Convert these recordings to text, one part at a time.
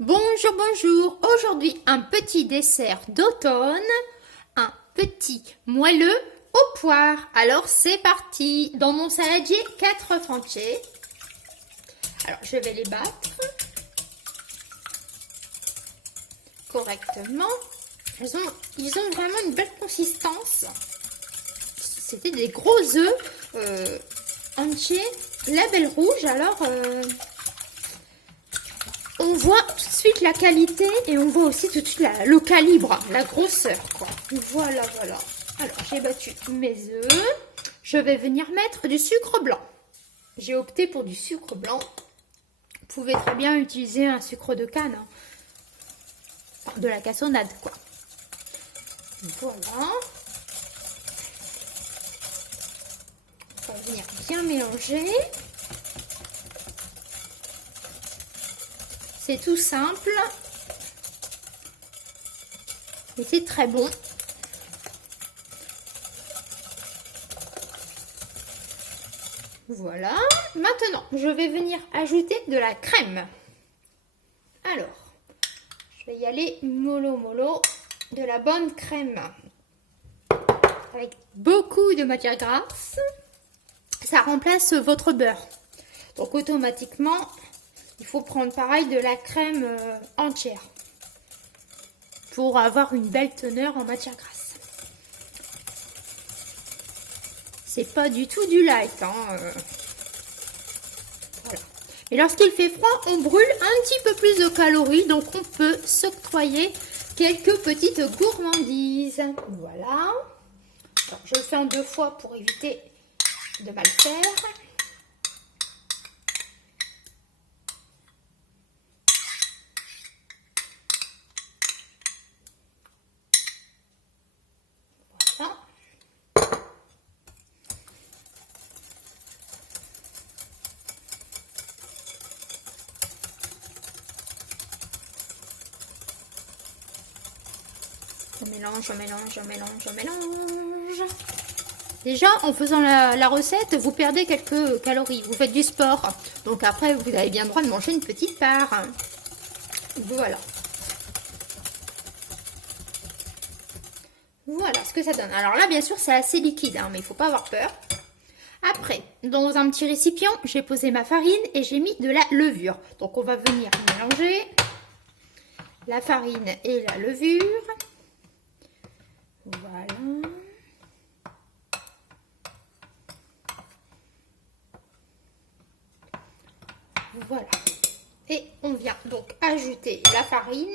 Bonjour, bonjour. Aujourd'hui, un petit dessert d'automne, un petit moelleux aux poires. Alors, c'est parti. Dans mon saladier, 4 franchis. Alors, je vais les battre correctement. Ils ont vraiment une belle consistance. C'était des gros œufs entiers, label rouge. Alors, on voit tout de suite la qualité et on voit aussi tout de suite le calibre, la grosseur, quoi. Voilà, voilà. Alors, j'ai battu mes œufs. Je vais venir mettre du sucre blanc. J'ai opté pour du sucre blanc. Vous pouvez très bien utiliser un sucre de canne. Hein. Enfin, de la cassonade, quoi. Voilà. On va venir bien mélanger. C'est tout simple. Et c'est très bon. Voilà. Maintenant, je vais venir ajouter de la crème. Alors, je vais y aller mollo mollo. De la bonne crème. Avec beaucoup de matière grasse. Ça remplace votre beurre. Donc, automatiquement, il faut prendre pareil de la crème entière. Pour avoir une belle teneur en matière grasse. C'est pas du tout du light. Hein. Voilà. Et lorsqu'il fait froid, on brûle un petit peu plus de calories. Donc on peut s'octroyer quelques petites gourmandises. Voilà. Alors, je le fais en 2 fois pour éviter de mal faire. Voilà. On mélange, on mélange, on mélange, on mélange. Déjà, en faisant la recette, vous perdez quelques calories. Vous faites du sport. Donc après, vous avez bien le droit de manger une petite part. Voilà. Voilà ce que ça donne. Alors là, bien sûr, c'est assez liquide, hein, mais il ne faut pas avoir peur. Après, dans un petit récipient, j'ai posé ma farine et j'ai mis de la levure. Donc on va venir mélanger la farine et la levure. Voilà. Voilà. Et on vient donc ajouter la farine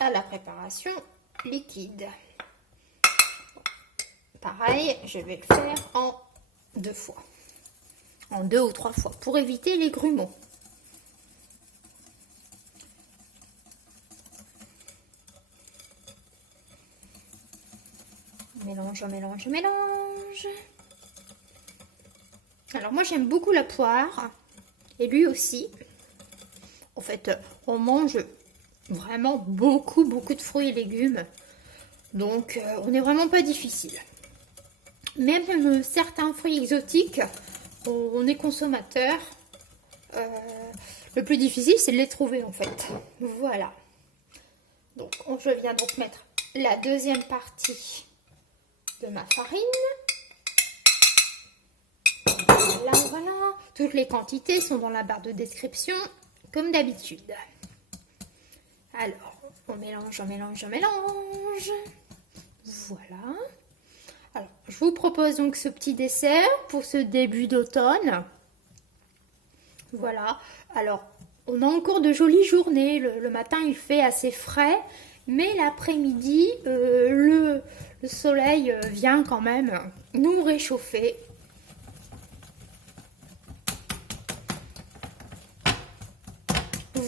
à la préparation liquide. Pareil, je vais le faire en 2 fois. En 2 ou 3 fois pour éviter les grumeaux. Mélange, mélange, mélange. Alors moi j'aime beaucoup la poire. Et lui aussi. En fait, on mange vraiment beaucoup de fruits et légumes. Donc, on n'est vraiment pas difficile. Même certains fruits exotiques, on est consommateur. Le plus difficile, c'est de les trouver en fait. Voilà. Donc, je viens donc mettre la deuxième partie de ma farine. Voilà, voilà. Toutes les quantités sont dans la barre de description, comme d'habitude. Alors, on mélange, on mélange, on mélange. Voilà. Alors, je vous propose donc ce petit dessert pour ce début d'automne. Voilà. Alors, on a encore de jolies journées. Le matin, il fait assez frais. Mais l'après-midi, le soleil vient quand même nous réchauffer.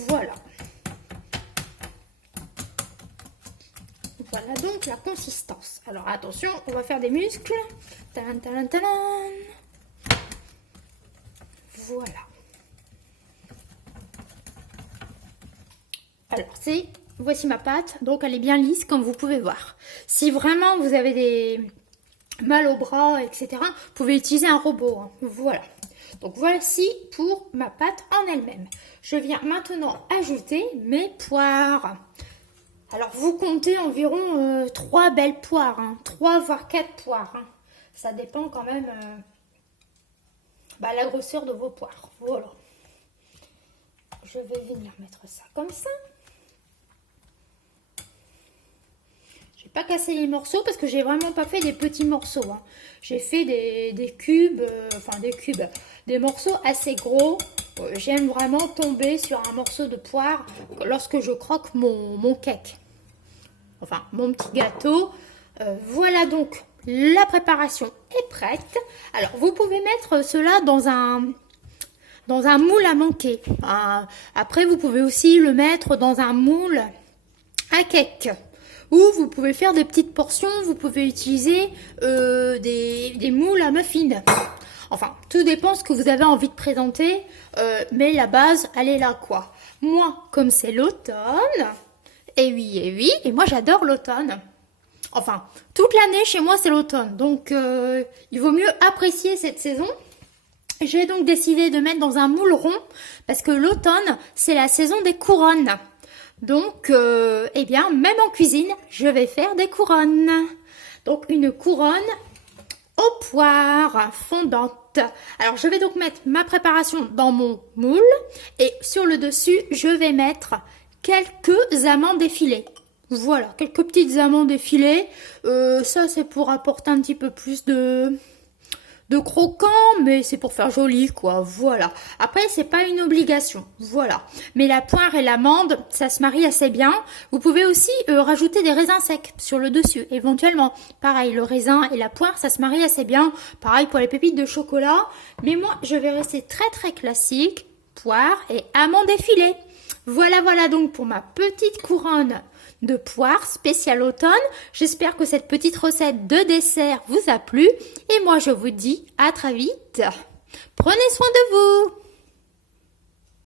Voilà. Voilà donc la consistance. Alors attention, on va faire des muscles. Talan, talan, talan. Voilà. Alors voici ma pâte. Donc elle est bien lisse comme vous pouvez voir. Si vraiment vous avez des mal au bras, etc., vous pouvez utiliser un robot. Hein. Voilà. Donc voici pour ma pâte en elle-même. Je viens maintenant ajouter mes poires. Alors vous comptez environ 3 belles poires, hein, 3 voire 4 poires. Hein. Ça dépend quand même la grosseur de vos poires. Voilà. Je vais venir mettre ça comme ça. Je n'ai pas cassé les morceaux parce que j'ai vraiment pas fait des petits morceaux. Hein. J'ai fait des cubes, des morceaux assez gros. J'aime vraiment tomber sur un morceau de poire lorsque je croque mon cake. Enfin, mon petit gâteau. Voilà donc, la préparation est prête. Alors, vous pouvez mettre cela dans un moule à manquer. Après, vous pouvez aussi le mettre dans un moule à cake. Ou vous pouvez faire des petites portions, vous pouvez utiliser des moules à muffins. Enfin, tout dépend ce que vous avez envie de présenter, mais la base, elle est là, quoi. Moi, comme c'est l'automne, et oui, et moi j'adore l'automne. Enfin, toute l'année chez moi c'est l'automne, donc il vaut mieux apprécier cette saison. J'ai donc décidé de mettre dans un moule rond, parce que l'automne, c'est la saison des couronnes. Donc, même en cuisine, je vais faire des couronnes. Donc, une couronne aux poires fondantes. Alors, je vais donc mettre ma préparation dans mon moule. Et sur le dessus, je vais mettre quelques amandes effilées. Voilà, quelques petites amandes effilées. Ça, c'est pour apporter un petit peu plus de croquant, mais c'est pour faire joli, quoi. Voilà. Après, c'est pas une obligation. Voilà. Mais la poire et l'amande, ça se marie assez bien. Vous pouvez aussi rajouter des raisins secs sur le dessus, éventuellement. Pareil, le raisin et la poire, ça se marie assez bien. Pareil pour les pépites de chocolat. Mais moi, je vais rester très très classique. Poire et amande effilée. Voilà donc pour ma petite couronne de poire spéciale automne. J'espère que cette petite recette de dessert vous a plu. Et moi, je vous dis à très vite. Prenez soin de vous.